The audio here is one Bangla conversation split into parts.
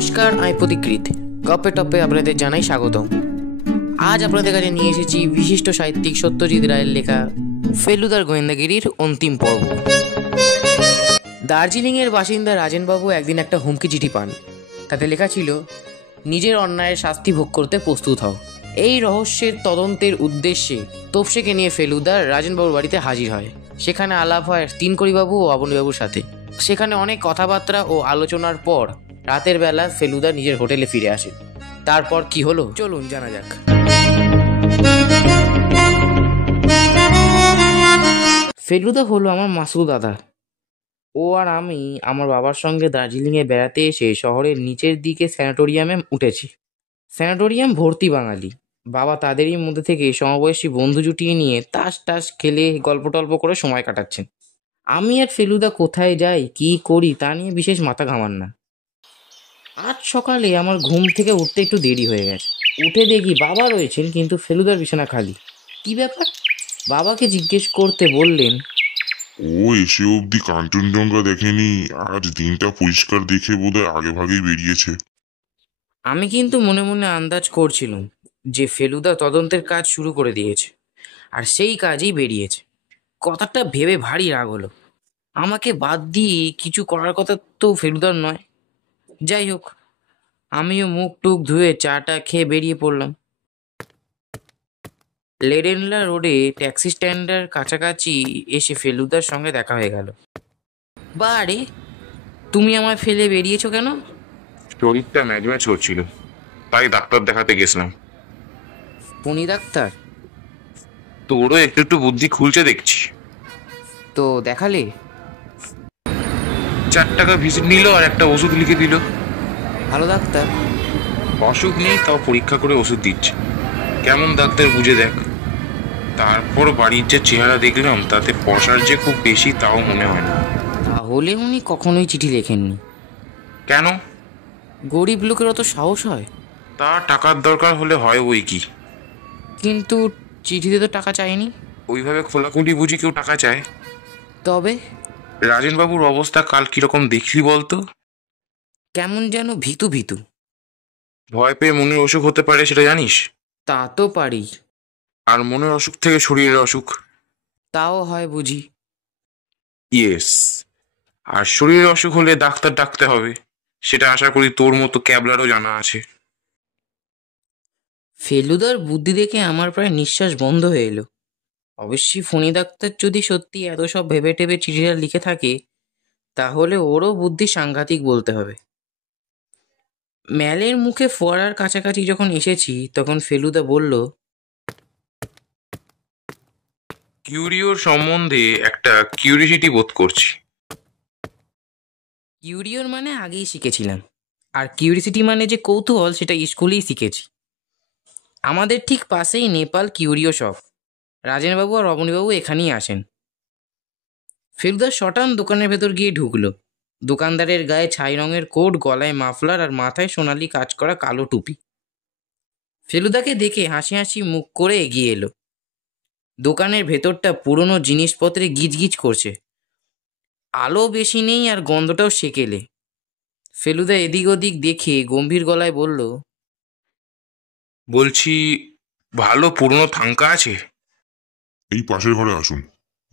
নমস্কার, আমি প্রতিকৃত। গপ্পে টপ্পে আপনাদের জানাই স্বাগতম। আজ আপনাদের কাছে নিয়ে এসেছি বিশিষ্ট সাহিত্যিক সত্যজিৎ রায়ের লেখা ফেলুদার গোয়েন্দাগিরির অন্তিম পর্ব। দার্জিলিংয়ের বাসিন্দা রাজেনবাবু একদিন একটা হুমকি চিঠি পান। তাতে লেখা ছিল, নিজের অন্যায়ের শাস্তি ভোগ করতে প্রস্তুত হও। এই রহস্যের তদন্তের উদ্দেশ্যে তোপসেকে নিয়ে ফেলুদা রাজেনবাবুর বাড়িতে হাজির হয়। সেখানে আলাপ হয় তিনকড়িবাবু ও অবনীবাবুর সাথে। সেখানে অনেক কথাবার্তা ও আলোচনার পর রাতের বেলা ফেলুদা নিজের হোটেলে ফিরে আসে। তারপর কি হলো চলুন জানা যাক। ফেলুদা হলো আমার মাসুদ দাদা। ও আর আমি আমার বাবার সঙ্গে দার্জিলিংয়ে বেড়াতে এসে শহরের নিচের দিকে স্যানাটোরিয়ামে উঠেছি। স্যানাটোরিয়াম ভর্তি বাঙালি। বাবা তাদেরই মধ্যে থেকে সমবয়সী বন্ধু জুটিয়ে নিয়ে তাস টাস খেলে গল্প টল্প করে সময় কাটাচ্ছেন। আমি আর ফেলুদা কোথায় যাই কি করি তা নিয়ে বিশেষ মাথা ঘামান না। আজ সকালে আমার ঘুম থেকে উঠতে একটু দেরি হয়ে গেছে। উঠে দেখি বাবা রয়েছেন, কিন্তু ফেলুদার বিছানা খালি। কি ব্যাপার? বাবাকে জিজ্ঞেস করতে বললেন, ও এসে অবধি কাঞ্চনজঙ্ঘা দেখেনি, আজ দিনটা পরিষ্কার দেখে বোধহয় আগে ভাগেই বেরিয়েছে। আমি কিন্তু মনে মনে আন্দাজ করছিলাম যে ফেলুদা তদন্তের কাজ শুরু করে দিয়েছে, আর সেই কাজেই বেরিয়েছে। কথাটা ভেবে ভারী রাগ হলো। আমাকে বাদ দিয়ে কিছু করার কথা তো ফেলুদার নয়। যাই হোক, আমিও মুখ টুক ধুয়ে চাটা খেয়ে বেরিয়ে পড়লাম। লেডেনলা রোডে ট্যাক্সি স্ট্যান্ডের কাছাকাছি এসে ফেলুদার সঙ্গে দেখা হয়ে গেল। বারে, তুমি আমায় ফেলে বেরিয়েছো কেন? শরীরটা ম্যাচ ম্যাচ করছিল, তাই ডাক্তার দেখাতে গেছিলাম। পুনি ডাক্তার? তোরও একটু একটু বুদ্ধি খুলছে দেখছি। তো দেখালে? 4 টাকা ভিজিট নিল আর একটা ওষুধ লিখে দিল। ভালো ডাক্তার? অসুখ নেই, তাও পরীক্ষা করে ওষুধ দিচ্ছে। কেমন ডাক্তার বুঝে দেখ। তারপর বাড়ির যে চেহারা দেখলাম তাতে পয়সার যে খুব বেশি তাও মনে হয় না। তাহলে উনি কখনোই চিঠি লেখেননি। কেন? গরিব লোকের অত সাহস হয়? তা টাকার দরকার হলে হয় ওই কি। কিন্তু চিঠিতে তো টাকা চায়নি। ওইভাবে খোলাখুলি বুঝি কেউ টাকা চায়? তবে রাজেনবাবুর অবস্থা কাল কিরকম দেখলি বলতো? কেমন যেন ভীতু ভীতু। ভয় পেয়ে মনের অসুখ হতে পারে, সেটা জানিস? তা তো পারি। আর মনের অসুখ থেকে শরীরের অসুখ। তাও হয় বুঝি। ইয়েস। আর শরীরের অসুখ হলে ডাক্তার ডাকতে হবে, সেটা আশা করি তোর মতো ক্যাবলারও জানা আছে। ফেলুদার বুদ্ধি দেখে আমার প্রায় নিঃশ্বাস বন্ধ হয়ে এলো। অবশ্যই ফণি ডাক্তার যদি সত্যি এত সব ভেবে টেবে চিঠিটা লিখে থাকে, তাহলে ওরও বুদ্ধি সাংঘাতিক বলতে হবে। ম্যালের মুখে ফোয়ারার কাছাকাছি যখন এসেছি তখন ফেলুদা বলল, কিউরিওর সম্বন্ধে একটা কিউরিসিটি বোধ করছি। কিউরিওর মানে আগেই শিখেছিলাম, আর কিউরিসিটি মানে যে কৌতূহল সেটা স্কুলেই শিখেছি। আমাদের ঠিক পাশেই নেপাল কিউরিও শপ। রাজেনবাবু আর রমণীবাবু এখানেই আসেন। ফেলুদা শটান দোকানের ভেতর গিয়ে ঢুকলো। দোকানদারের গায়ে ছাই রঙের কোট, গলায় মাফলার আর মাথায় সোনালি কাজ করা কালো টুপি। ফেলুদাকে দেখে হাসি হাসি মুখ করে এগিয়ে এলো। দোকানের ভেতরটা পুরনো জিনিসপত্রে গিজগিজ করছে। আলো বেশি নেই আর গন্ধটাও সেকেলে। ফেলুদা এদিক ওদিক দেখে গম্ভীর গলায় বলল, বলছি, ভালো পুরনো থাঙ্কা আছে? এই পাশের ঘরে আসুন।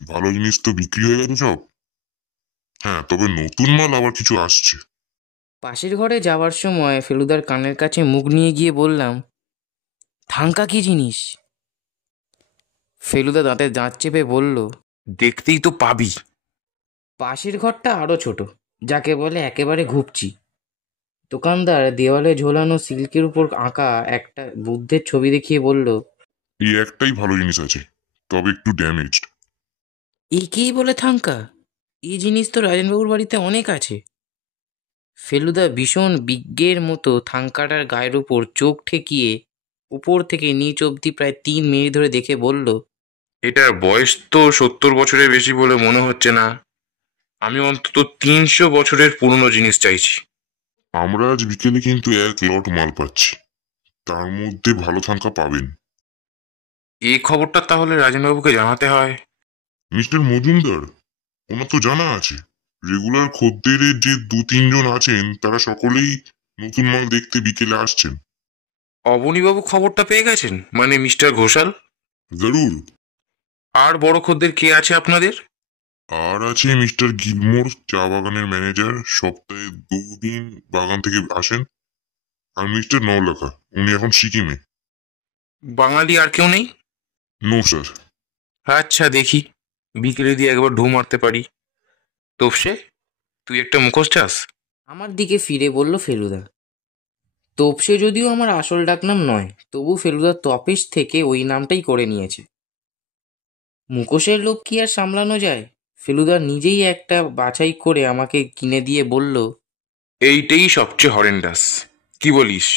ভালো জিনিস তো বিক্রি হয়ে গেছে সব। হ্যাঁ, তবে নতুন মাল আবার কিছু আসছে। পাশের ঘরে যাওয়ার সময় ফেলুদার কানের কাছে মুখ নিয়ে গিয়ে বললাম, থাঙ্কা কি জিনিস? ফেলুদা দাঁতে দাঁত চেপে বলল, দেখতেই তো পাবি। পাশের ঘরটা আরো ছোট, যাকে বলে একেবারে ঘুপচি। দোকানদার দেওয়ালে ঝোলানো সিল্কের উপর আঁকা একটা বুদ্ধের ছবি দেখিয়ে বলল, এই একটাই ভালো জিনিস আছে, তবে একটু ড্যামেজড। একেই বলে থাঙ্কা? এই জিনিস তো রাজেনবাবুর বাড়িতে অনেক আছে। ফেলুদা ভীষণ বিজ্ঞের মতো থাঙ্কাটার গায়ের উপর চোখ ঠেকিয়ে উপর থেকে নিচ অবধি প্রায় 3 মিনিট ধরে দেখে বলল, এটার বয়স তো 70 বছরের বেশি বলে মনে হচ্ছে না। আমি অন্তত 300 বছরের পুরনো জিনিস চাইছি। আমরা আজ বিকেলে কিন্তু 1 লট মাল পাচ্ছি, তার মধ্যে ভালো থাঙ্কা পাবেন। এই খবরটা তাহলে রাজেনবাবুকে জানাতে হয়। মিস্টার মজুমদার, ওনার তো জানা আছে। রেগুলার খদ্দেরের যে 2-3 জন আছেন তারা সকলেই নতুন মাল দেখতে বিকেলে আসছেন? অবনীবাবু খবরটা পেয়ে গেছেন, মানে মিস্টার ঘোষাল? জরুর। আর বড় খদ্দের কে আছে আপনাদের? আর আছে মিস্টার গিলমোর, চা বাগানের ম্যানেজার, সপ্তাহে 2 দিন বাগান থেকে আসেন। আর মিস্টার নওলাখা, উনি এখন সিকিমে। বাঙালি আর কেউ নেই? No sir. আচ্ছা, দেখি বিকেলে দিয়ে একবার ঢু মারতে পারি। তোপসে, তুই একটা মুখোশ চাস? আমার দিকে ফিরে বলল ফেলুদা। তোপসে যদিও আমার আসল ডাকনাম নয়, তবু ফেলুদা তপেশ থেকে ওই নামটাই করে নিয়েছে। মুখোশের লোক কি আর সামলানো যায়? ফেলুদা নিজেই একটা বাছাই করে আমাকে কিনে দিয়ে বলল, এইটাই সবচেয়ে হরেন্ডাস, কি বলিস?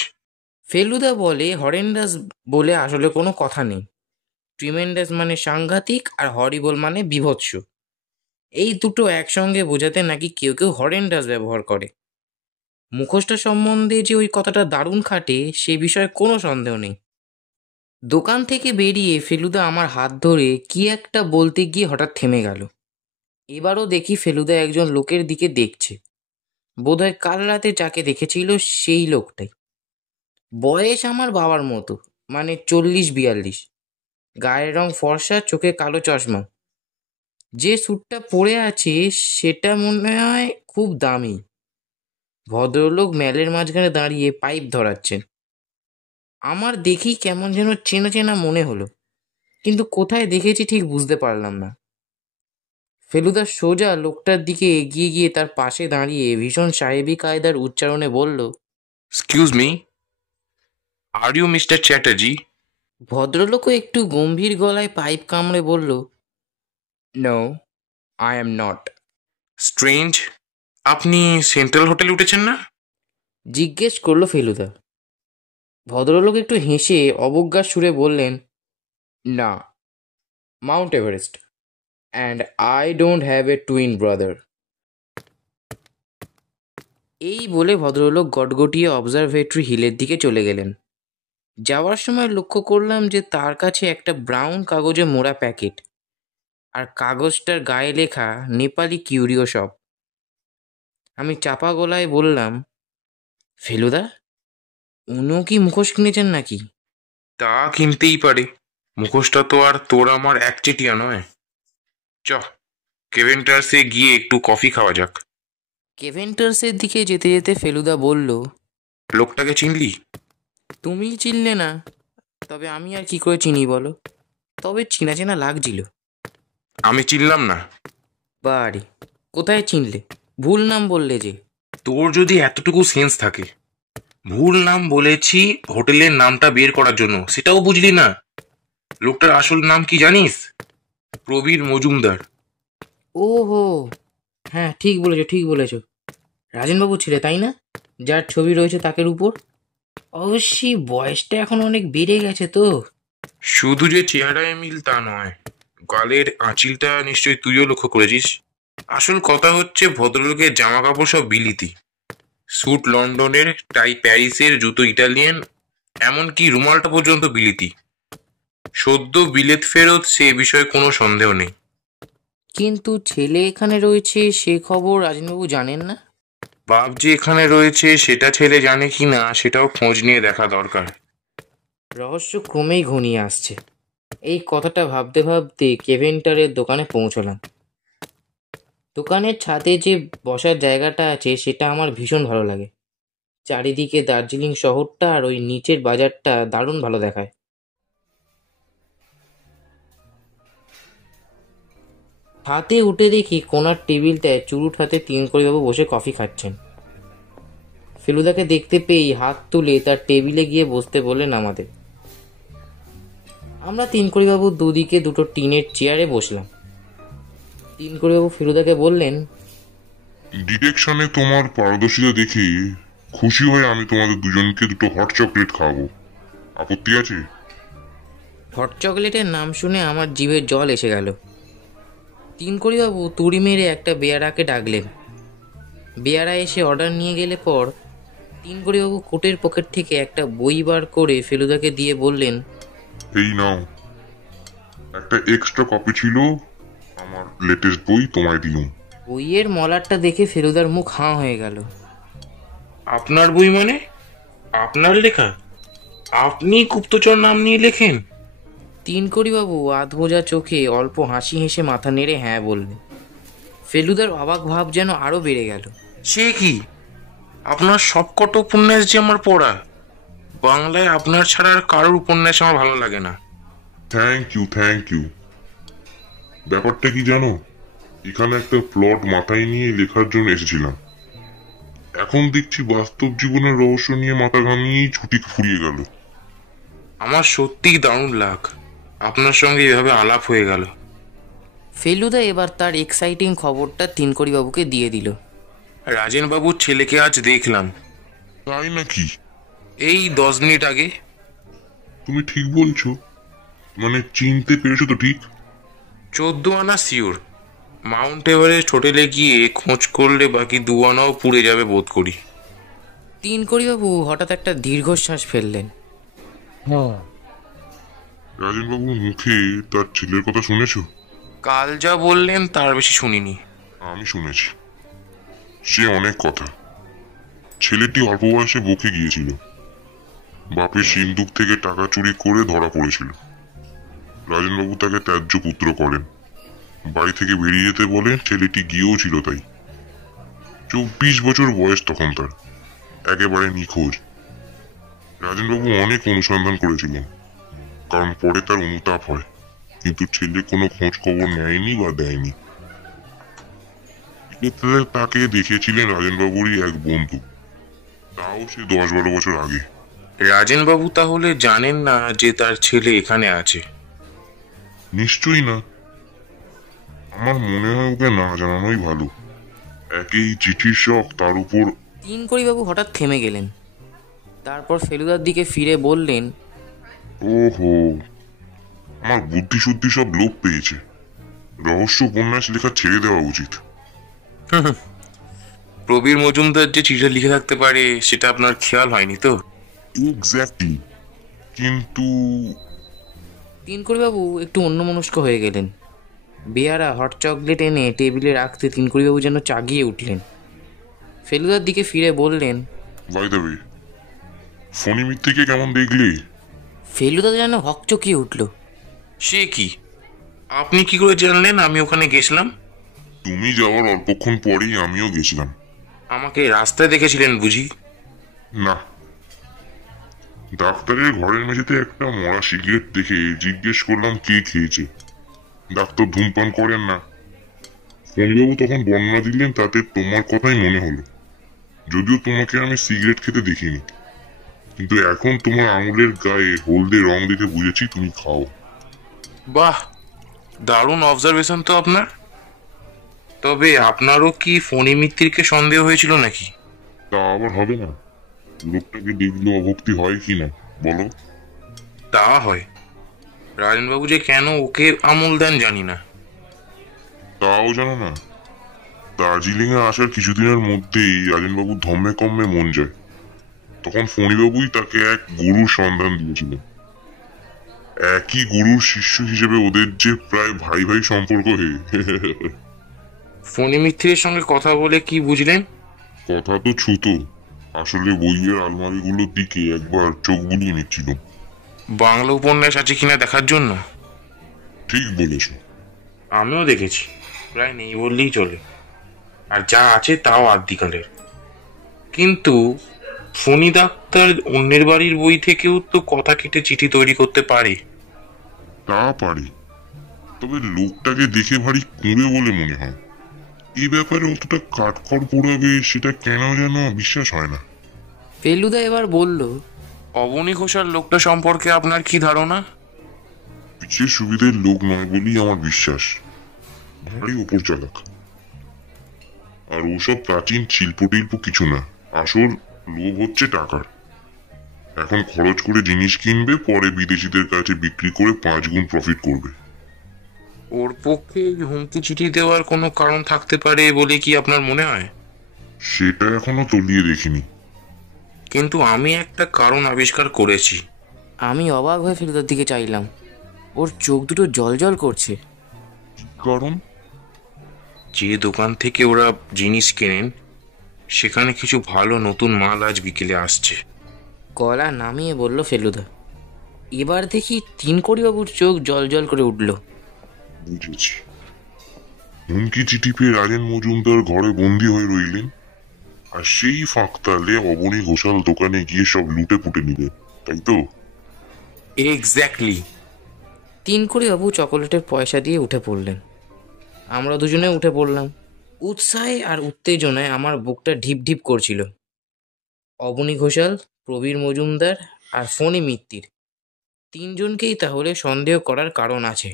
ফেলুদা বলে হরেন্ডাস বলে আসলে কোনো কথা নেই। ট্রিমেন্ডাস মানে সাংঘাতিক, আর হরিবল মানে বীভৎস। এই দুটো একসঙ্গে বোঝাতে নাকি কেউ কেউ হরেন্ডাস ব্যবহার করে। মুখোশটা সম্বন্ধে যে ওই কথাটা দারুণ খাটে সে বিষয়ে কোনো সন্দেহ নেই। দোকান থেকে বেরিয়ে ফেলুদা আমার হাত ধরে কি একটা বলতে গিয়ে হঠাৎ থেমে গেল। এবারও দেখি ফেলুদা একজন লোকের দিকে দেখছে। বোধহয় কাল রাতে যাকে দেখেছিল সেই লোকটাই। বয়স আমার বাবার মতো, মানে 40-42। গায়ের রং ফর্সা, চোখে কালো চশমা। যে স্যুটটা পরে আছে সেটা মনে হয় খুব দামি। ভদ্রলোক ম্যালের মাঝখানে দাঁড়িয়ে পাইপ ধরাচ্ছেন। আমার দেখি কেমন যেন চেনা চেনা মনে হলো, কিন্তু কোথায় দেখেছি ঠিক বুঝতে পারলাম না। ফেলুদা সোজা লোকটার দিকে এগিয়ে গিয়ে তার পাশে দাঁড়িয়ে ভীষণ সাহেবী কায়দার উচ্চারণে বলল, excuse me, are you mister Chatterjee? ভদ্রলোকও একটু গম্ভীর গলায় পাইপ কামড়ে বলল, no, I am not. Strange, আপনি সেন্ট্রাল হোটেলে উঠেছেন না? জিজ্ঞেস করলো ফেলুদা। ভদ্রলোক একটু হেসে অবজ্ঞার সুরে বললেন, না, Mount Everest, and I don't have a twin brother. এই বলে ভদ্রলোক গটগটিয়ে অবজারভেটরি হিলের দিকে চলে গেলেন। যাওয়ার সময় লক্ষ্য করলাম যে তার কাছে একটা ব্রাউন কাগজে মোড়া প্যাকেট, আর কাগজটার গায়ে লেখা নেপালি কিউরিও শপ। আমি চাপা গলায় বললাম, ফেলুদা, উনিও কি মুখোশ কিনেছেন নাকি? তা কিনতেই পারে, মুখোশটা তো আর তোর আমার একচেটিয়া নয়। চ, কেভেন্টার্সে গিয়ে একটু কফি খাওয়া যাক। কেভেন্টার্সের দিকে যেতে যেতে ফেলুদা বলল, লোকটাকে চিনলি? তুমি চিনলে না, তবে আমি আর কি করে চিনি বলো? তবে চেনা চেনা লাগছিল। আমি চিনলাম না? বাড়ি কোথায় চিনলে? ভুল নাম বললে যে। তোর যদি এতটুকু সেন্স থাকে, ভুল নাম বলেছি হোটেলের নামটা বের করার জন্য, সেটাও বুঝলি না? লোকটার আসল নাম কি জানিস? প্রবীর মজুমদার। ও হো, হ্যাঁ ঠিক বলেছো, ঠিক বলেছো। রাজেনবাবু ছেলে তাই না, যার ছবি রয়েছে তাকের উপর? অবশ্যই বয়সটা এখন অনেক বেড়ে গেছে তো। শুধু যে চেহারায় মিল তা নয়, গালের আঁচিলটা নিশ্চয়ই তুইও লক্ষ্য করেছিস। আসল কথা হচ্ছে ভদ্রলোকের জামা কাপড় সব বিলিতি। স্যুট লন্ডনের, টাই প্যারিসের, জুতো ইটালিয়ান, এমনকি রুমালটা পর্যন্ত বিলিতি। সদ্য বিলেত ফেরত, সে বিষয়ে কোনো সন্দেহ নেই। কিন্তু ছেলে এখানে রয়েছে সে খবর রাজেনবাবু জানেন না? বাপ যে এখানে রয়েছে সেটা ছেলে জানে কি না সেটাও খোঁজ নিয়ে দেখা দরকার। রহস্য ক্রমেই ঘনিয়ে আসছে। এই কথাটা ভাবতে ভাবতে কেভেন্টারের দোকানে পৌঁছলাম। দোকানের ছাদে যে বসার জায়গাটা আছে সেটা আমার ভীষণ ভালো লাগে। চারিদিকে দার্জিলিং শহরটা আর ওই নিচের বাজারটা দারুণ ভালো দেখায়। হাতে উঠে দেখি কোনার টেবিলটায় চুরুট হাতে তিনকড়িবাবু বসে কফি খাচ্ছেন। ফেলুদাকে দেখতে পেয়েই হাত তুলে তার টেবিলে গিয়ে বসতে বললেন আমাদের। আমরা তিনকড়িবাবুর দুদিকে দুটো টিনের চেয়ারে বসলাম। তিনকড়িবাবু ফেলুদাকে বললেন, ডিটেকশনে তোমার পারদর্শিতা দেখে খুশি হয়ে আমি তোমাদের দুজনকে দুটো হট চকলেট খাওয়াবো। আপত্তি আছে? হট চকলেটের নাম শুনে আমার জিভে জল এসে গেল। তিনকড়িবাবু তুড়ি মেরে একটা বেয়ারাকে ডাকলেন। বেয়ারা এসে অর্ডার নিয়ে গেলে পর তিনকড়িবাবু কোটের পকেট থেকে একটা বই বার করে ফেলুদাকে দিয়ে বললেন, এই নাও, একটা এক্সট্রা কপি ছিল আমার লেটেস্ট বই, তোমায় দিলুম। বইয়ের মলারটা দেখে ফেলুদার মুখ হাঁ হয়ে গেল। আপনার বই মানে? আপনার লেখা? আপনি গুপ্তচর নাম নিয়ে লেখেন? তিনকড়িবাবু আধবোজা চোখে অল্প হাসি হেসে মাথা নেড়ে হ্যাঁ বললেন। ফেলুদার অবাক ভাব যেন আরও বেড়ে গেল। সে কি? আপনার সবকটা উপন্যাস যে আমার পড়া। বাংলায় আপনার ছাড়া আর কারোর উপন্যাস আমার ভালো লাগে না। Thank you. ব্যাপারটা কি জানো, এখানে একটা প্লট মাথায় নিয়ে লেখার জন্য এসেছিলাম। এখন দেখছি বাস্তব জীবনের রহস্য নিয়ে মাথা ঘামিয়েই ছুটি ফুরিয়ে গেল। আমার সত্যিই দারুণ লাগ আপনার সঙ্গে এভাবে আলাপ হয়ে গেল। ফেলুদা এবার তার এক্সাইটিং খবরটা তিনকড়িবাবুকে দিয়ে দিল। রাজেনবাবুর ছেলেকে আজ দেখলাম। তাই নাকি? এই 10 মিনিট আগে। তুমি ঠিক বলছো? মানে চিনতে পেরেছো তো ঠিক? 14 আনা শিওর। মাউন্ট এভারেস্ট হোটেলে গিয়ে খোঁজ করলে বাকি 2 আনাও পুড়ে যাবে বোধ করি। তিনকড়িবাবু হঠাৎ একটা দীর্ঘশ্বাস ফেললেন। রাজেনবাবুর মুখে তার ছেলের কথা শুনেছো? কাল যা বললেন তার বেশি শুনিনি। আমি শুনেছি। সে অনেক কথা। ছেলেটি অল্প বয়সে বকে গিয়েছিল। বাপের সিন্দুক থেকে টাকা চুরি করে ধরা পড়েছিল। রাজেনবাবু তাকে ত্যায্য পুত্র করেন। বাড়ি থেকে বেরিয়ে যেতে বলে, ছেলেটি গিয়েও ছিল তাই। 24 বছর বয়স তখন তার। একেবারে নিখোঁজ। রাজেনবাবু অনেক অনুসন্ধান করেছিলেন, কারণ পরে তার অনুতাপ হয়, কিন্তু ছেলে কোনো খোঁজ খবর নেয়নি বা দেয়নি। এক্ষেত্রে তাকে দেখিয়েছিলেন রাজেনবাবুরই এক বন্ধু, তাও সে 10-12 বছর আগে। রাজেনবাবু তাহলে জানেন না যে তার ছেলে এখানে আছে? নিশ্চয়ই না। আমার মনে হয় ওকে না জানানোই ভালো। একই চিঠির শখ, তার উপর। তিনকড়িবাবু হঠাৎ থেমে গেলেন। তারপর ফেলুদার দিকে ফিরে বললেন, ওহো, আমার বুদ্ধি শুদ্ধি সব লোপ পেয়েছে। রহস্য উপন্যাস লেখা ছেড়ে দেওয়া উচিত। প্রবীর মজুমদার যে চিঠি লিখে থাকতে পারে সেটা আপনার খেয়াল হয়নি তো? এক্স্যাক্টলি। কিন্তু তিনকড়িবাবু একটু অন্যমনস্ক হয়ে গেলেন। বেয়ারা হট চকলেট এনে টেবিলে রাখতে তিনকড়িবাবু যেন চাগিয়ে উঠলেন। ফেলুদার দিকে ফিরে বললেন, বাই দ্য ওয়ে, ফণি মিত্তিরকে কেমন দেখলে? ফেলুদা যেন হকচকিয়ে উঠল। সে কি? আপনি কি করে জানলেন আমি ওখানে গেছিলাম? তুমি যাওয়ার অল্পক্ষণ পরেই আমিও গেছিলাম। আমাকে রাস্তায় দেখেছিলেন বুঝি? না, ডাক্তারের ঘরের মেঝেতে একটা মরা সিগারেট দেখে জিজ্ঞেস করলাম কে খেয়েছে। ডাক্তার ধূমপান করেন না। ফণিবাবু তখন বর্ণনা দিলেন, তাতে তোমার কথাই মনে হলো। যদিও তোমাকে আমি সিগারেট খেতে দেখিনি, কিন্তু এখন তোমার আঙুলের গায়ে হলদে রং দেখে বুঝেছি তুমি খাও। বাহ, দারুণ অবজারভেশন তো আপনার। তবে আপনারও কি ফণি মিত্তিরকে সন্দেহ হয়েছিল নাকি? তা আবার হবে না? লোকটাকে দেখলে অভক্তি হয় কি না বলো? তা হয়। রাজেনবাবু যে কেন ওকে আমল দেন জানি না। তাও জানো না? দার্জিলিং এ আসার কিছুদিনের মধ্যেই রাজেনবাবু ধম্মে কম্মে মন যায়। তখন ফণিবাবুই তাকে এক গুরুর সন্ধান দিয়েছিলেন। একই গুরুর শিষ্য হিসেবে ওদের যে প্রায় ভাই ভাই সম্পর্ক হে। ফণি মিত্তিরের সঙ্গে কথা বলে কি বুঝলেন? কথা তো ছুতো, আসলে বইয়ের আলমারিগুলোর দিকে একবার চোখ বুলিয়ে নিচ্ছিল। বাংলা উপন্যাস আছে কিনা দেখার জন্য। ঠিক বলেছ। আমিও দেখেছি, প্রায় নেই বললেই চলে। আর যা আছে তাও আদ্যিকালের। কিন্তু ফণি ডাক্তার অন্যের বাড়ির বই থেকেও তো কথা কেটে চিঠি তৈরি করতে পারে। তা পারে, তবে লোকটাকে দেখে ভারী কুঁড়ে বলে মনে হয়। এই ব্যাপারে অতটা কাঠখড় পোড়াবে সেটা কেন যেন বিশ্বাস হয় না। ফেলুদা এবার বলল, অবনী ঘোষাল লোকটা সম্পর্কে আপনার কি ধারণা? বিশেষ সুবিধের লোক নয় বলেই আমার বিশ্বাস। ভারী ওপর চালাক। আর ওসব প্রাচীন শিল্প টিল্প কিছু না। আসল লোভ হচ্ছে টাকার। এখন খরচ করে জিনিস কিনবে, পরে বিদেশিদের কাছে বিক্রি করে 5 গুণ প্রফিট করবে। ওর পক্ষে এই হুমকি চিঠি দেওয়ার কোনো কারণ থাকতে পারে বলে কি আপনার মনে হয়? সেটা এখনো তলিয়ে দেখিনি। কিন্তু আমি একটা কারণ আবিষ্কার করেছি। আমি অবাক হয়ে ফেলুদার দিকে চাইলাম। ওর চোখ দুটো জল করছে। কারণ? যে দোকান থেকে ওরা জিনিস কেনেন সেখানে কিছু ভালো নতুন মাল আজ বিকেলে আসছে। গলা নামিয়ে বলল ফেলুদা। এবার দেখি তিনকড়িবাবুর চোখ জল জল করে উঠল। বুঝেছি। হুমকি চিঠি পেয়ে রাজেন মজুমদার ঘরে বন্দি হয়ে রইলেন, আর সেই ফাঁকতালে অবনী ঘোষাল দোকানে গিয়ে সব লুটে পুটে নিলে, তাই তো? এক্স্যাক্টলি। তিনকড়িবাবু চকোলেটের পয়সা দিয়ে উঠে পড়লেন। আমরা দুজনে উঠে পড়লাম। উৎসাহে আর উত্তেজনায় আমার বুকটা ঢিপ ঢিপ করছিল। অবনী ঘোষাল, প্রবীর মজুমদার আর ফণী মিত্তির, তিনজনকেই তাহলে সন্দেহ করার কারণ আছে।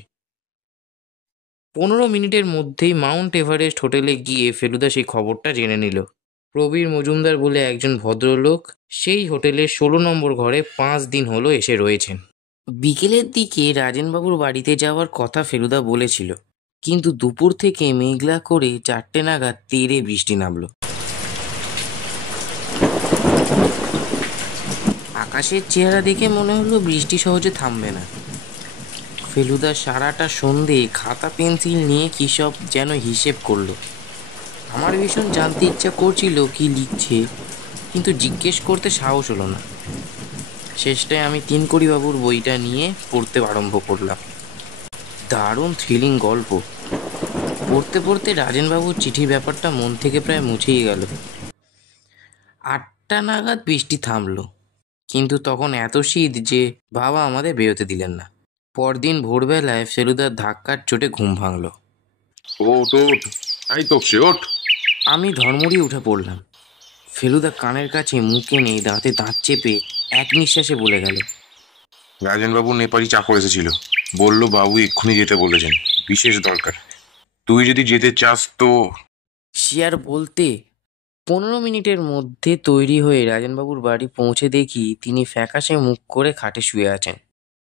15 মিনিটের মধ্যেই মাউন্ট এভারেস্ট হোটেলে গিয়ে ফেলুদা সেই খবরটা জেনে নিল। প্রবীর মজুমদার বলে একজন ভদ্রলোক সেই হোটেলের 16 নম্বর ঘরে 5 দিন হলো এসে রয়েছেন। বিকেলের দিকে রাজেনবাবুর বাড়িতে যাওয়ার কথা ফেলুদা বলেছিল, কিন্তু দুপুর থেকে মেঘলা করে 4টে নাগাদ তেড়ে বৃষ্টি নামলো। আকাশের চেহারা দেখে মনে হলো বৃষ্টি সহজে থামবে না। ফেলুদা সারাটা সন্ধে খাতা পেন্সিল নিয়ে কী সব যেন হিসেব করলো। আমার ভীষণ জানতে ইচ্ছা করছিল কি লিখছে, কিন্তু জিজ্ঞেস করতে সাহস হলো না। শেষটায় আমি তিনকড়িবাবুর বইটা নিয়ে পড়তে আরম্ভ করলাম। দারুণ থ্রিলিং গল্প। পড়তে পড়তে রাজেনবাবুর চিঠির ব্যাপারটা মন থেকে প্রায় মুছেই গেল। 8টা নাগাদ বৃষ্টি থামলো, কিন্তু তখন এত শীত যে বাবা আমাদের বেরোতে দিলেন না। পরদিন ভোরবেলায় ফেলুদার ধাক্কার চোটে ঘুম ভাঙল। ওঠ ওঠ, এই তো সে ওঠ। আমি ধর্মড়িয়ে উঠে পড়লাম। ফেলুদা কানের কাছে মুখ এনে দাঁতে দাঁত চেপে এক নিঃশ্বাসে বলে গেল, রাজেনবাবু নেপালি চাকর এসেছিল, বলল বাবু এক্ষুনি যেতে বলেছেন, বিশেষ দরকার। তুই যদি যেতে চাস তো। সে আর বলতে। 15 মিনিটের মধ্যে তৈরি হয়ে রাজেনবাবুর বাড়ি পৌঁছে দেখি তিনি ফ্যাকাশে মুখ করে খাটে শুয়ে আছেন।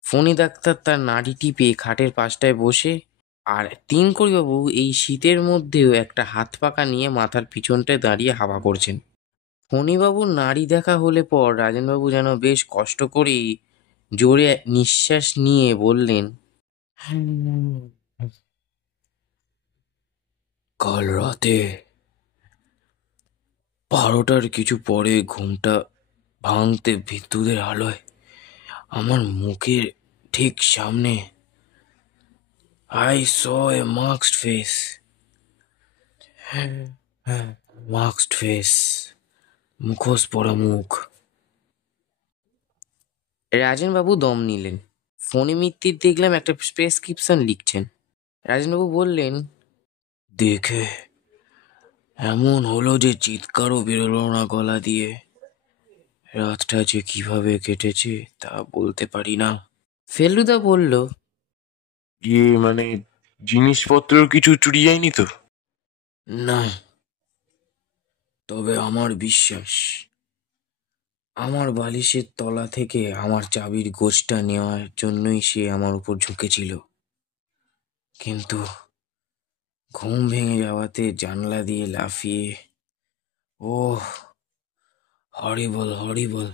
ফণী ডাক্তার তার নাড়ি টিপে খাটের পাশটায় বসে, আর তিনকড়িবাবু এই শীতের মধ্যেও একটা হাত পাকা নিয়ে মাথার পিছনটায় দাঁড়িয়ে হাওয়া করছেন। ফণীবাবুর নাড়ি দেখা হলে পর রাজেনবাবু যেন বেশ কষ্ট করেই জোরে নিঃশ্বাস নিয়ে বললেন, কাল রাতে 12টার কিছু পরে ঘুমটা ভাঙতে বিদ্যুতের আলোয় আমার মুখের ঠিক সামনে I saw a masked face. Masked face. মুখোশ পরা মুখ। রাজেনবাবু দম নিলেন। ফণী মিত্তির দেখলাম একটা প্রেসক্রিপশন লিখছেন। রাজেনবাবু বললেন, দেখে এমন হলো যে চিৎকারও বেরোলো না গলা দিয়ে। রাতটা যে কিভাবে কেটেছে তা বলতে পারি না। ফেলুদা বলল, মানে জিনিসপত্র কিছু চুরি যায়নি তো? না, তবে আমার বিশ্বাস আমার বালিশের তলা থেকে আমার চাবির গোছটা নেওয়ার জন্যই সে আমার উপর ঝুঁকেছিল। কিন্তু ঘুম ভেঙে যাওয়াতে জানলা দিয়ে লাফিয়ে, ওহ হরিবল হরিবল।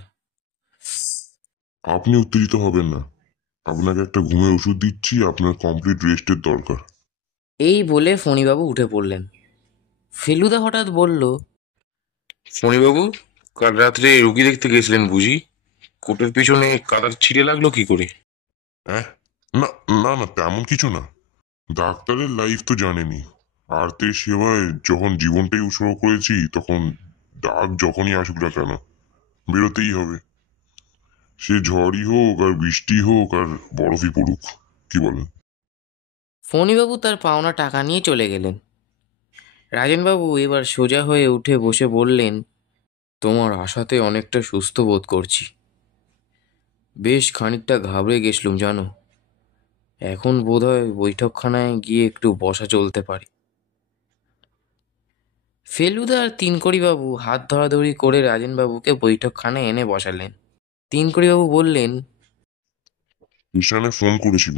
আপনি উত্তেজিত হবেন না, আপনাকে একটা ঘুমের ওষুধ দিচ্ছি, আপনার কমপ্লিট রেস্টের দরকার। এই বলে ফণীবাবু উঠে পড়লেন। ফেলুদা হঠাৎ বলল, ফণীবাবু, কাল রাত্রে রুগী দেখতে গেছিলেন বুঝি? কোটের পিছনে কাদার ছিঁড়ে লাগলো কি করে? হ্যাঁ, না না না, তেমন কিছু না। ডাক্তারের লাইফ তো জানেনি, আর্তের সেবায় যখন জীবনটাই উৎসর্গ করেছি, তখন ডাক যখনই আসুক না কেন বেরোতেই হবে। সে ঝড়ই হোক আর বৃষ্টি হোক আর বরফই পড়ুক, কি বলেন? ফণীবাবু তার পাওনা টাকা নিয়ে চলে গেলেন। রাজেনবাবু এবার সোজা হয়ে উঠে বসে বললেন, তোমার আশাতে অনেকটা সুস্থ বোধ করছি। বেশ খানিকটা ঘাবড়ে গেছলুম জানো। এখন বোধহয় বৈঠকখানায় গিয়ে একটু বসা চলতে পারে। ফেলুদা আর তিনকড়িবাবু হাত ধরাধরি করে রাজেনবাবুকে বৈঠকখানায় এনে বসালেন। তিনকড়িবাবু বললেন, ঈশানে ফোন করেছিল,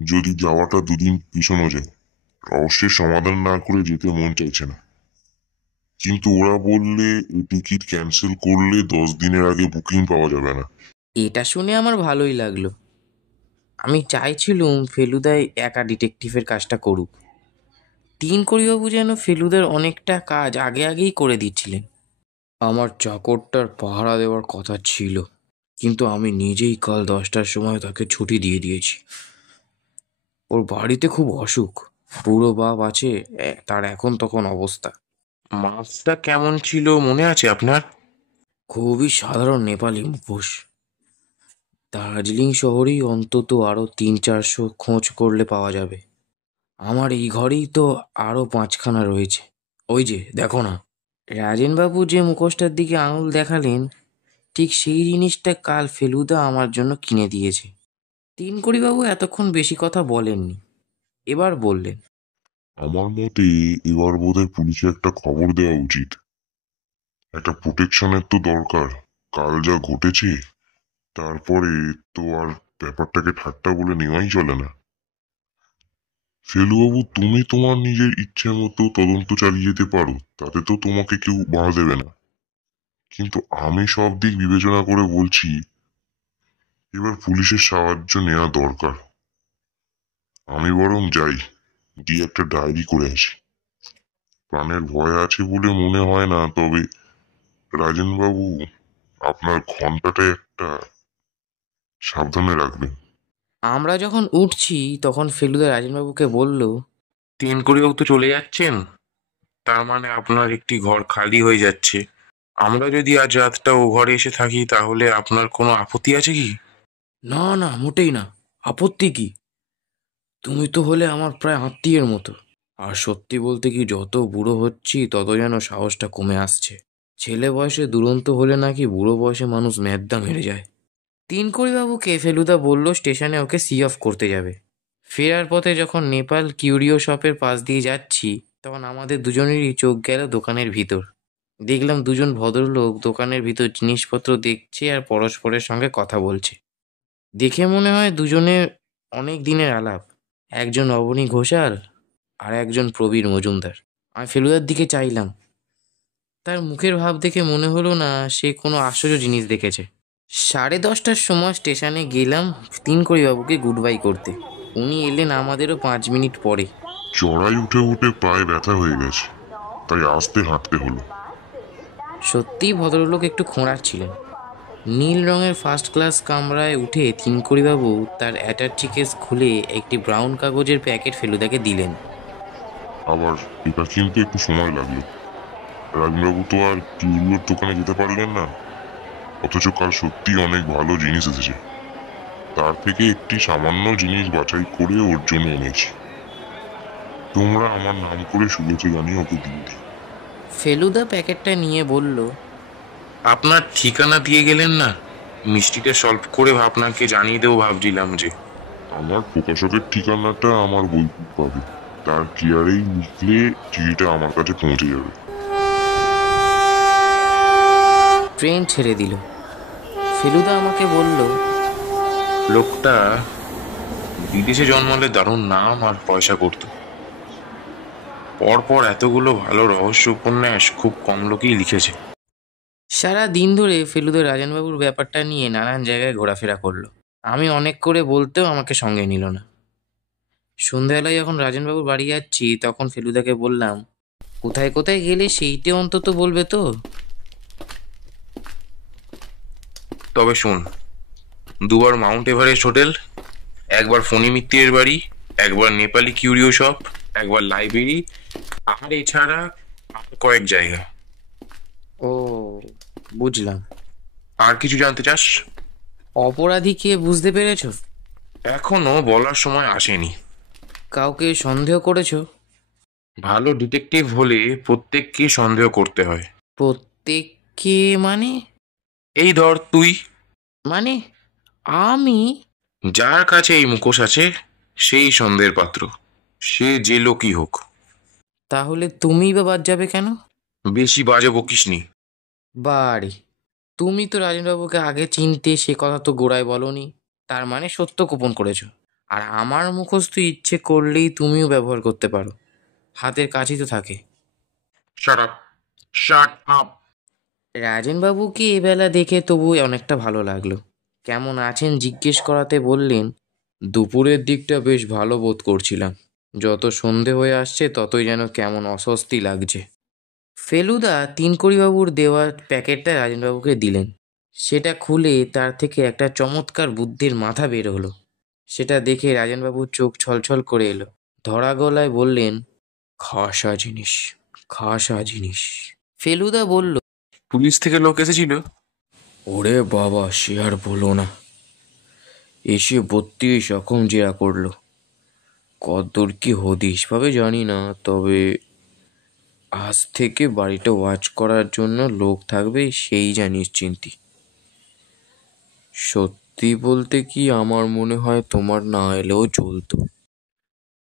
যদি যাওয়াটা দুদিন পিছনো যায়। রহস্যের সমাধান না করে যেতে মন চাইছে না, কিন্তু ওরা বললে এই টিকিট ক্যান্সেল করলে 10 দিনের আগে বুকিং পাওয়া যাবে না। এটা শুনে আমার ভালোই লাগলো। আমি চাইছিলুম ফেলুদাই একা ডিটেকটিভের কাজটা করুক। তিনকড়িবাবু যেন ফেলুদার অনেকটা কাজ আগে আগেই করে দিচ্ছিলেন। আমার চাকরটার পাহারা দেওয়ার কথা ছিল, কিন্তু আমি নিজেই কাল 10টার সময় তাকে ছুটি দিয়ে দিয়েছি। ওর বাড়িতে খুব অসুখ, বুড়ো বাপ আছে, তার এখন তখন অবস্থা। মাছটা কেমন ছিল মনে আছে আপনার? খুবই সাধারণ নেপালি মুখোশ। দার্জিলিং শহরেই অন্তত আরও 300-400 খোঁজ করলে পাওয়া যাবে। আমার এই ঘরেই তো আরও 5খানা রয়েছে। ওই যে দেখো না। রাজেনবাবু যে মুখোশটার দিকে আঙুল দেখালেন, ঠিক সেই জিনিসটা কাল ফেলুদা আমার জন্য কিনে দিয়েছে। তিনকড়িবাবু এতক্ষণ বেশি কথা বলেননি, এবার বললেন, আমার মতে এবার বোধহয় পুলিশে একটা খবর দেওয়া উচিত। একটা প্রোটেকশনের তো দরকার। কাল যা ঘটেছে, তারপরে তো আর ব্যাপারটাকে ঠাট্টা বলে নেওয়াই চলে না। ফেলুবাবু, তুমি তোমার নিজের ইচ্ছে মতো তদন্ত চালিয়ে যেতে পারো, তাতে তো তোমাকে কেউ বাধা দেবে না। কিন্তু আমি সব দিক বিবেচনা করে বলছি, এবার পুলিশের সাহায্য নেওয়া দরকার। আমি বরং যাই, গিয়ে একটা ডায়েরি করে আসি। প্রাণের ভয় আছে বলে মনে হয় না, তবে রাজেনবাবু, আপনার ঘন্টাটা একটা সাবধানে রাখবেন। আমরা যখন উঠছি তখন ফেলুদা রাজেনবাবুকে বলল, তিনকড়িবাবু তো চলে যাচ্ছেন, তার মানে আপনার একটি ঘর খালি হয়ে যাচ্ছে। আমরা যদি আজ রাতটা ও ঘরে এসে থাকি তাহলে আপনার কোনো আপত্তি আছে কি? না না, মোটেই না। আপত্তি কি? তুমি তো হলে আমার প্রায় আত্মীয়ের মতো। আর সত্যি বলতে কি, যত বুড়ো হচ্ছি তত যেন সাহসটা কমে আসছে। ছেলে বয়সে দুরন্ত হলে নাকি বুড়ো বয়সে মানুষ মেদ্দা মেরে যায়। তিনকড়িবাবুকে ফেলুদা বলল স্টেশনে ওকে সি অফ করতে যাবে। ফেরার পথে যখন নেপাল কিউরিও শপের পাশ দিয়ে যাচ্ছি, তখন আমাদের দুজনেরই চোখ গেল দোকানের ভিতর। দেখলাম দুজন ভদ্রলোক দোকানের ভিতর জিনিসপত্র দেখছে আর পরস্পরের সঙ্গে কথা বলছে। দেখে মনে হয় দুজনের অনেক দিনের আলাপ। একজন অবনী ঘোষাল আর একজন প্রবীর মজুমদার। আমি ফেলুদার দিকে চাইলাম। তার মুখের ভাব দেখে মনে হলো না সে কোনো আশ্চর্য জিনিস দেখেছে। 10:30টার সময় স্টেশনে গেলাম তিনকড়িবাবুকে গুড বাই করতে। উনি এলেন আমাদেরও 5 মিনিট পরে। চড়াই উঠে উঠে পায়ে ব্যথা হয়ে গেছে, তাই আস্তে হাঁটতে হলো। সত্যিই ভদ্রলোক একটু খোঁড়ার ছিলেন। নীল রঙের ফার্স্ট ক্লাস কামরায় উঠে তিনকড়িবাবু তার অ্যাটাচি কেস খুলে একটি ব্রাউন কাগজের প্যাকেট ফেলুদাকে দিলেন। আবার এটা কিনতে একটু সময় লাগলো। রাজবাবু তো আর কিউরিওর দোকানে যেতে পারলেন না, অথচ কাল সত্যি অনেক ভালো জিনিস এসেছে। তার থেকে একটি সামান্য জিনিস বাছাই করে ওর জন্য এনেছি। তোমরা আমার নাম করে শুভেচ্ছা জানিয়ে ওকে দিয়ে দিই। ফেলুদা প্যাকেটটা নিয়ে বলল, আপনার ঠিকানা দিয়ে গেলেন না? মিষ্টিটা সলভ করে আপনাকে জানিয়ে দেবো ভাবছিলাম যে। আমার প্রকাশকের ঠিকানাটা আমার বইতে পাবে, তার কেয়ারেই লিখলে চিঠিটা আমার কাছে পৌঁছে যাবে। ট্রেন ছেড়ে দিল। ফেলুদা আমাকে বলল, লোকটা বিদেশে জন্মালে দারুণ নাম আর পয়সা করত। পরপর এতগুলো ভালো রহস্য উপন্যাস খুব কম লোকই লিখেছে। সারা দিন ধরে ফেলুদা রাজেনবাবুর ব্যাপারটা নিয়ে নানান জায়গায় ঘোরাফেরা করলো। আমি অনেক করে বলতেও আমাকে সঙ্গে নিল না। সন্ধ্যাবেলায় যখন রাজেনবাবুর বাড়ি যাচ্ছি তখন ফেলুদাকে বললাম, কোথায় কোথায় গেলে সেইটে অন্তত বলবে তো। তবে শোন, দুবার মাউন্ট এভারেস্ট হোটেল, একবার ফণি মিত্তিরের বাড়ি, একবার নেপালি কিউরিও শপ, একবার লাইব্রেরি, আর এছাড়া আর কয়েক জায়গা। ও, বুঝলাম। আর কিছু জানতে চাস? অপরাধী কে বুঝতে পেরেছ? এখনো বলার সময় আসেনি। কাউকে সন্দেহ করেছ? ভালো ডিটেকটিভ হলে প্রত্যেককে সন্দেহ করতে হয়। প্রত্যেককে মানে? এই ধর তুই, মানে আমি? যার কাছে এই মুখোশ আছে সেই সন্দেহের পাত্র, সে যে লোকই হোক। তাহলে তুমিই বা বাদ যাবে কেন? বেশি বাজে বকিসনি। বাড়ি, তুমি তো রাজেনবাবুকে আগে চিনতে, সে কথা তো গোড়ায় বলনি। তার মানে সত্য গোপন করেছো। আর আমার মুখোশ তো ইচ্ছে করলেই তুমিও ব্যবহার করতে পারো, হাতের কাছেই তো থাকে। Shut up, shut up. রাজেনবাবুকে এবেলা দেখে তবু অনেকটা ভালো লাগলো। কেমন আছেন জিজ্ঞেস করাতে বললেন, দুপুরের দিকটা বেশ ভালো বোধ করছিলাম। যত সন্ধে হয়ে আসছে ততই যেন কেমন অস্বস্তি লাগছে। ফেলুদা তিনকড়িবাবুর দেওয়া প্যাকেটটা রাজেনবাবুকে দিলেন। সেটা খুলে তার থেকে একটা চমৎকার বুদ্ধির মাথা বের হলো। সেটা দেখে রাজেনবাবুর চোখ ছলছল করে এলো। ধরা গলায় বললেন, খাসা জিনিস, খাসা জিনিস। ফেলুদা বলল, পুলিশ থেকে লোক এসেছিল? ওরে বাবা, সে আর বলো না। এসে 32 রকম জেরা করলো। কতদূর কি হদিশ পাবে জানি না, তবে আজ থেকে বাড়িটা ওয়াচ করার জন্য লোক থাকবে সেই যা নিশ্চিন্তি। সত্যি বলতে কি, আমার মনে হয় তোমার না এলেও চলতো।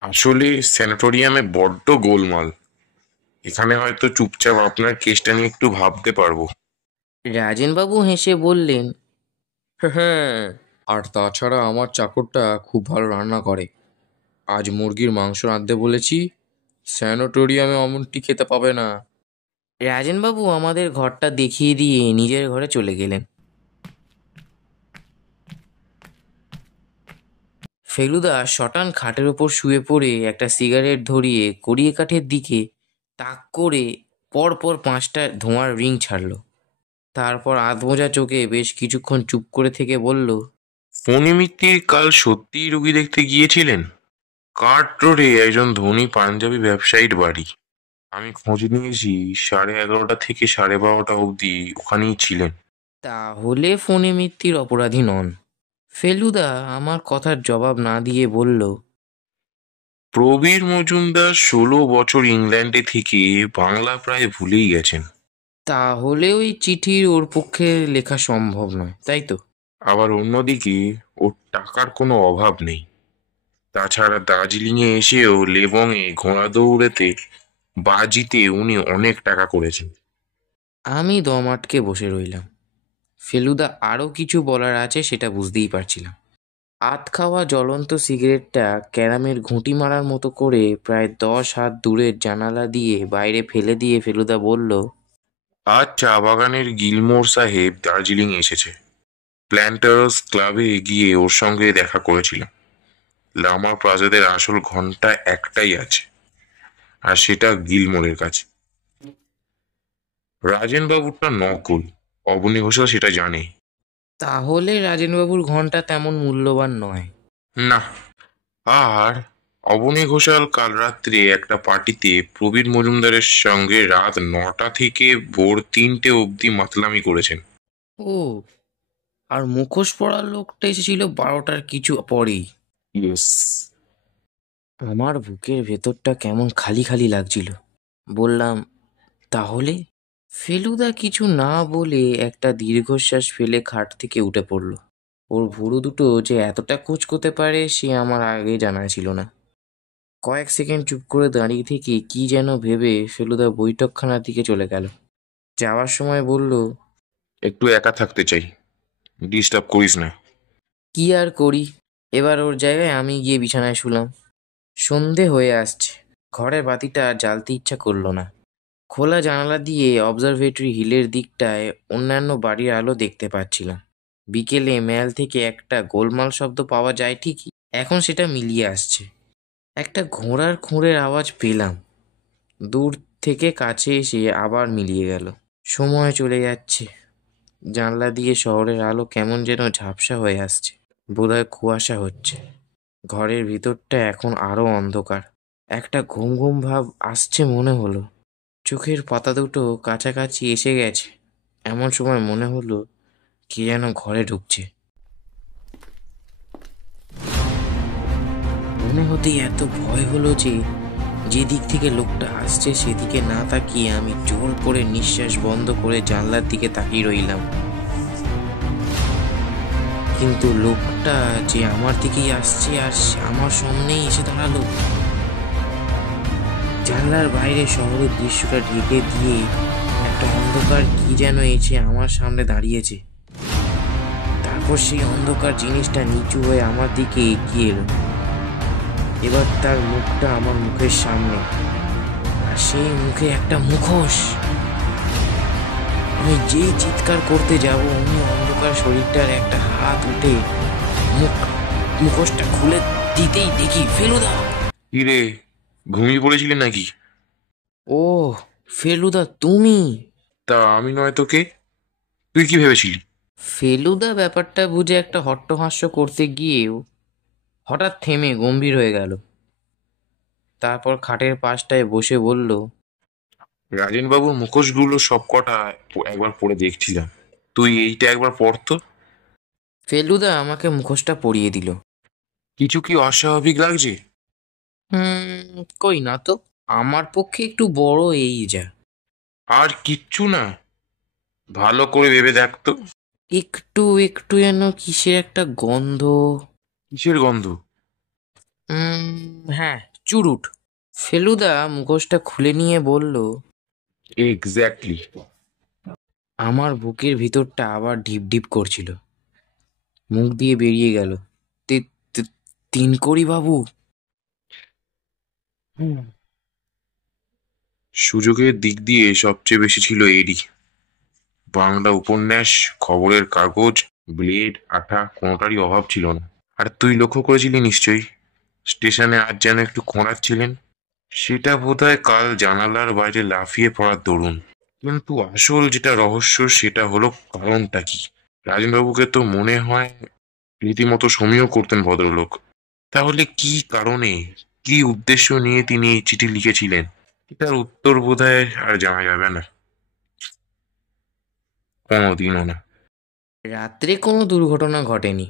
আসলে স্যানিটোরিয়ামে বড্ড গোলমাল। এখানে হয়তো চুপচাপ আপনার কেসটা নিয়ে একটু ভাবতে পারবো। রাজেনবাবু হেসে বললেন, হ্যাঁ, আর তাছাড়া আমার চাকরটা খুব ভালো রান্না করে। আজ মুরগির মাংস রাঁধতে বলেছি, স্যানিটোরিয়ামে অমনটি খেতে পাবে না। রাজেনবাবু আমাদের ঘরটা দেখিয়ে দিয়ে নিজের ঘরে চলে গেলেন। ফেলুদা শটান খাটের ওপর শুয়ে পড়ে একটা সিগারেট ধরিয়ে কড়িয়ে কাঠের দিকে তাক করে পরপর 5টা ধোঁয়ার রিং ছাড়ল। তারপর আধমোজা চোখে বেশ কিছুক্ষণ চুপ করে থেকে বলল, ফণী মিত্তির কাল সত্যিই রুগী দেখতে গিয়েছিলেন? কার্ট রোডে একজন ধনী পাঞ্জাবি ব্যবসায়ীর বাড়ি। আমি খোঁজ নিয়েছি, 11:30 থেকে 12:30 অবধি ওখানেই ছিলেন। তাহলে ফণী মিত্তির অপরাধী নন। ফেলুদা আমার কথার জবাব না দিয়ে বলল, প্রবীর মজুমদার 16 বছর ইংল্যান্ডে থেকে বাংলা প্রায় ভুলেই গেছেন। তাহলে ওই চিঠির ওর পক্ষে লেখা সম্ভব নয়, তাই তো? আবার অন্যদিকে ওর টাকার কোনো অভাব নেই। তাছাড়া দার্জিলিংয়ে এসেও লেবংয়ে ঘোড়া দৌড়েতে বাজিতে উনি অনেক টাকা করেছেন। আমি দম আটকে বসে রইলাম। ফেলুদা আরও কিছু বলার আছে সেটা বুঝতেই পারছিলাম। আধ খাওয়া জ্বলন্ত সিগারেটটা ক্যারামের ঘুঁটি মারার মতো করে প্রায় 10 হাত দূরের জানালা দিয়ে বাইরে ফেলে দিয়ে ফেলুদা বলল, আজ চা বাগানের গিলমোর সাহেব দার্জিলিং এসেছে। প্ল্যান্টার্স ক্লাবে গিয়ে ওর সঙ্গে দেখা করেছিলাম। লামা প্রাসাদের আসল ঘন্টা একটাই আছে, আর সেটা গিলমোরের কাছে। রাজেন বাবুরটা নকল, অবনী ঘোষাল সেটা জানে। তাহলে রাজেনবাবুর ঘন্টা তেমন মূল্যবান নয়। না, আর অবনী ঘোষাল কাল রাত্রে একটা পার্টিতে প্রবীর মজুমদারের সঙ্গে রাত 9টা থেকে ভোর 3টে অবধি মাতলামি করেছেন। ও, আর মুখোশ পরা লোকটা এসেছিল 12টার কিছু পরেই। ইয়েস। আমার বুকের ভেতরটা কেমন খালি খালি লাগছিল। বললাম, তাহলে? ফেলুদা কিছু না বলে একটা দীর্ঘশ্বাস ফেলে খাট থেকে উঠে পড়ল। ওর ভুরু দুটো যে এতটা কুঁচকোতে পারে সে আমার আগে জানা ছিল না। কয়েক সেকেন্ড চুপ করে দাঁড়িয়ে থেকে কি যেন ভেবে ফেলুদা বৈঠকখানার দিকে চলে গেল। যাওয়ার সময় বলল, একটু একা থাকতে চাই, ডিস্টার্ব করিস না। কি আর করি, এবার ওর জায়গায় আমি গিয়ে বিছানায় শুলাম। সন্ধে হয়ে আসছে, ঘরের বাতিটা আর জ্বালতে ইচ্ছা করলো না। খোলা জানালা দিয়ে অবজারভেটরি হিলের দিকটায় অন্যান্য বাড়ির আলো দেখতে পাচ্ছিলাম। বিকেলে ম্যাল থেকে একটা গোলমাল শব্দ পাওয়া যায় ঠিকই, এখন সেটা মিলিয়ে আসছে। একটা ঘোড়ার খুঁড়ের আওয়াজ পেলাম, দূর থেকে কাছে এসে আবার মিলিয়ে গেল। সময় চলে যাচ্ছে। জানলা দিয়ে শহরের আলো কেমন যেন ঝাপসা হয়ে আসছে, বোধহয় কুয়াশা হচ্ছে। ঘরের ভিতরটা এখন আরো অন্ধকার। একটা ঘুম ঘুম ভাব আসছে মনে হলো। চোখের পাতা দুটো কাছাকাছি এসে গেছে, এমন সময় মনে হলো কে যেন ঘরে ঢুকছে। মনে হতেই এত ভয় হলো যে যেদিক থেকে লোকটা আসছে সেদিকে না তাকিয়ে আমি জোর করে নিঃশ্বাস বন্ধ করে জানলার দিকে তাকিয়ে রইলাম। কিন্তু লোকটা যে আমার দিকেই আসছে আর আমার সামনেই এসে দাঁড়ালো। জানলার বাইরে শহরের দৃশ্যটা ঢেকে দিয়ে একটা অন্ধকার কি যেন এসে আমার সামনে দাঁড়িয়েছে। তারপর সেই অন্ধকার জিনিসটা নিচু হয়ে আমার দিকে এগিয়ে এলো। এবার তার মুখটা আমার মুখের সামনে, আর সেই মুখে একটা মুখোশ। আমি যেই চিৎকার করতে যাব অমনি অন্ধকার শরীরটার একটা হাত উঠে মুখোশটা খুলে দিতেই দেখি ফেলুদা। কি রে, ঘুমিয়ে পড়েছিলি নাকি? ও, ফেলুদা তুমি? তা আমি নয় তোকে, তুই কি ভেবেছিলি? ফেলুদা ব্যাপারটা বুঝে একটা হট্টহাস্য করতে গিয়েও হঠাৎ থেমে গম্ভীর হয়ে গেল। তারপর খাটের পাশটায় বসে বলল, রাজেনবাবুর মুখোশগুলো সব কটা একবার পড়ে দেখছিলাম, তুই এইটা একবার পড় তো। ফেলুদা আমাকে মুখোশটা পরিয়ে দিল। কিছু কি অস্বাভাবিক লাগছে? কই না তো, আমার পক্ষে একটু বড় এই যা। আর কিচ্ছু না? ভালো করে ভেবে দেখ তো। একটু একটু যেন কিসের একটা গন্ধ। কিসের গন্ধ? হ্যাঁ, চুরুট। ফেলুদা মুখোশটা খুলে নিয়ে বলল, এক্স্যাক্টলি। আমার বুকের ভিতরটা আবার ঢিপ ঢিপ করছিল। মুখ দিয়ে বেরিয়ে গেল, তিনকড়ি বাবু। সুযোগের দিক দিয়ে সবচেয়ে বেশি ছিল এরই। বাংলা উপন্যাস, খবরের কাগজ, ব্লেড, আঠা কোনোটারই অভাব ছিল না। আর তুই লক্ষ্য করেছিলি নিশ্চয়ই, স্টেশনে আজ যেন একটু খোঁড়াচ্ছিলেন। সেটা বোধহয় কাল জানালার বাইরে লাফিয়ে পড়ার দরুন। কিন্তু আসল যেটা রহস্য সেটা হলো কারণটা কি। রাজেনবাবুকে তো মনে হয় রীতিমতো সমীহ করতেন ভদ্রলোক। তাহলে কি কারণে, কি উদ্দেশ্য নিয়ে তিনি এই চিঠি লিখেছিলেন, এটার উত্তর বোধহয় আর জানা যাবে না, কোনোদিনও না। রাত্রে কোনো দুর্ঘটনা ঘটেনি।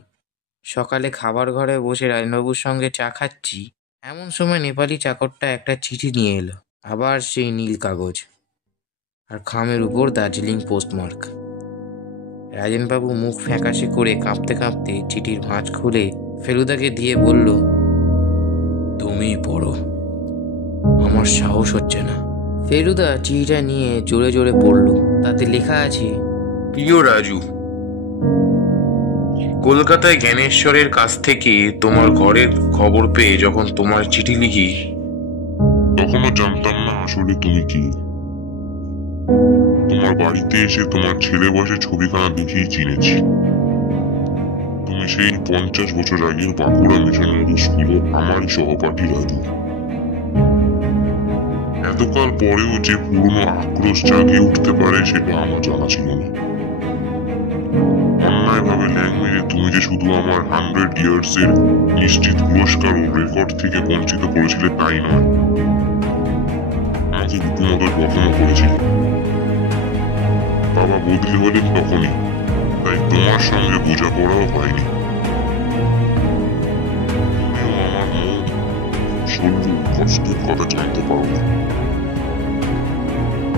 সকালে খাবার ঘরে বসে রাজনবাবুর সঙ্গে চা খাচ্ছি, এমন সময় নেপালি চাকরটা একটা চিঠি নিয়ে এলো। আবার সেই নীল কাগজ, আর খামের উপর দার্জিলিং পোস্টমার্ক। রাজেনবাবু মুখ ফ্যাকাশে করে কাঁপতে কাঁপতে চিঠির ভাঁজ খুলে ফেলুদাকে দিয়ে বলল, তুমিই পড়ো, আমার সাহস হচ্ছে না। ফেলুদা চিঠিটা নিয়ে জোরে জোরে পড়ল। তাতে লেখা আছে, প্রিয় রাজু, কলকাতায় জ্ঞানেশ্বরের কাছ থেকে তোমার ঘরের খবর পেয়ে যখন তোমার চিঠি লিখি, তখনও জানতাম না আসলে তুমি কি। তোমার বাড়িতে এসে তোমার ছেলে বয়সে ছবিখানা দেখেই চিনেছি। তুমি সেই 50 বছর আগের বাঁকুড়া মিশনারি স্কুলে আমারই সহপাঠী রাজু। এতকাল পরেও যে পুরনো আক্রোশ জাগে উঠতে পারে সেটা আমার জানা ছিল না। অন্যায়ভাবে ল্যাং মেরে তুমি যে শুধু আমার 100 ইয়ার্স এর নিশ্চিত পুরস্কার ও রেকর্ড থেকে বঞ্চিত করেছিলে তাই নয়, আমাকে রীতিমতো জখমও করেছিল। বাবা বদলি হলেন তখনই, তাই তোমার সঙ্গে বোঝাপড়াও হয়নি। তুমিও আমার মন, শরীর, কষ্টের কথা জানতে পারো না।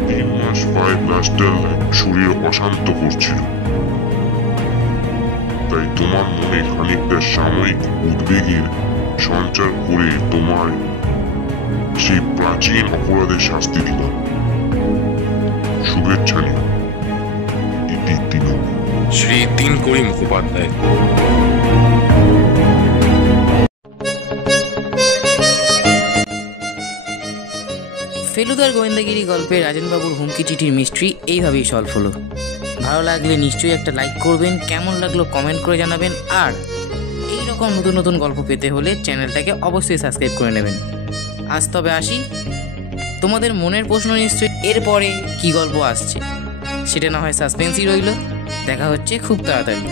3 মাস পায়ে প্লাস্টার শরীর অশান্ত করছিল, তাই তোমার মনে খানিকটা সাময়িক উদ্বেগের সঞ্চার করে তোমার সেই প্রাচীন অপরাধের শাস্তি দিলাম। শুভেচ্ছা নিও, এটি দিলাম। শ্রী তিনকড়ি মুখোপাধ্যায়। ফেলুদার গোয়েন্দাগিরি গল্পে রাজেনবাবুর হুমকি চিঠির মিস্ট্রি এইভাবেই সলভ হলো। ভালো লাগলে নিশ্চয়ই একটা লাইক করবেন, কেমন লাগলো কমেন্ট করে জানাবেন, আর এইরকম নতুন নতুন গল্প পেতে হলে চ্যানেলটাকে অবশ্যই সাবস্ক্রাইব করে নেবেন। আজ তবে আসি। তোমাদের মনের প্রশ্ন নিশ্চয়ই এরপরে কি গল্প আসছে সেটা না হয় সাসপেন্সই রইল। দেখা হচ্ছে খুব তাড়াতাড়ি।